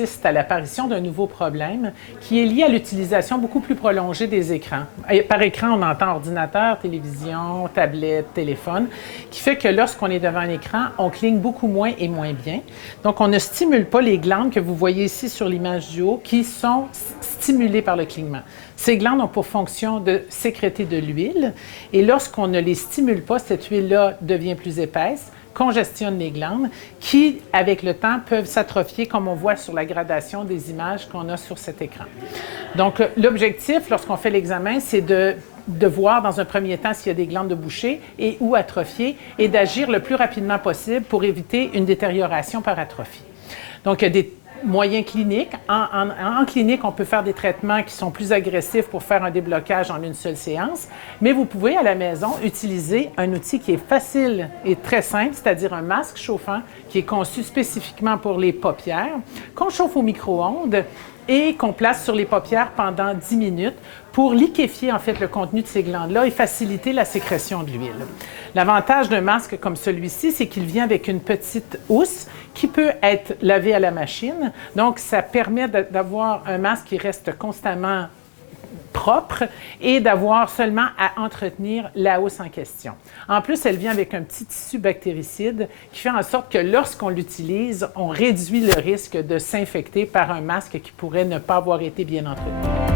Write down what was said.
assiste à l'apparition d'un nouveau problème qui est lié à l'utilisation beaucoup plus prolongée des écrans. Et par écran, on entend ordinateur, télévision, tablette, téléphone, qui fait que lorsqu'on est devant un écran, on cligne beaucoup moins et moins bien. Donc, on ne stimule pas les glandes que vous voyez ici sur l'image du haut qui sont stimulées par le clignement. Ces glandes ont pour fonction de sécréter de l'huile et lorsqu'on ne les stimule pas, cette huile-là devient plus épaisse, congestionne les glandes qui, avec le temps, peuvent s'atrophier comme on voit sur la gradation des images qu'on a sur cet écran. Donc, l'objectif, lorsqu'on fait l'examen, c'est de voir dans un premier temps s'il y a des glandes de boucher et ou atrophiées et d'agir le plus rapidement possible pour éviter une détérioration par atrophie. Donc, il y a des moyens cliniques. En clinique, on peut faire des traitements qui sont plus agressifs pour faire un déblocage en une seule séance, mais vous pouvez à la maison utiliser un outil qui est facile et très simple, c'est-à-dire un masque chauffant qui est conçu spécifiquement pour les paupières, qu'on chauffe au micro-ondes et qu'on place sur les paupières pendant 10 minutes pour liquéfier en fait le contenu de ces glandes-là et faciliter la sécrétion de l'huile. L'avantage d'un masque comme celui-ci, c'est qu'il vient avec une petite housse qui peut être lavée à la machine. Donc, ça permet d'avoir un masque qui reste constamment propre et d'avoir seulement à entretenir la housse en question. En plus, elle vient avec un petit tissu bactéricide qui fait en sorte que lorsqu'on l'utilise, on réduit le risque de s'infecter par un masque qui pourrait ne pas avoir été bien entretenu.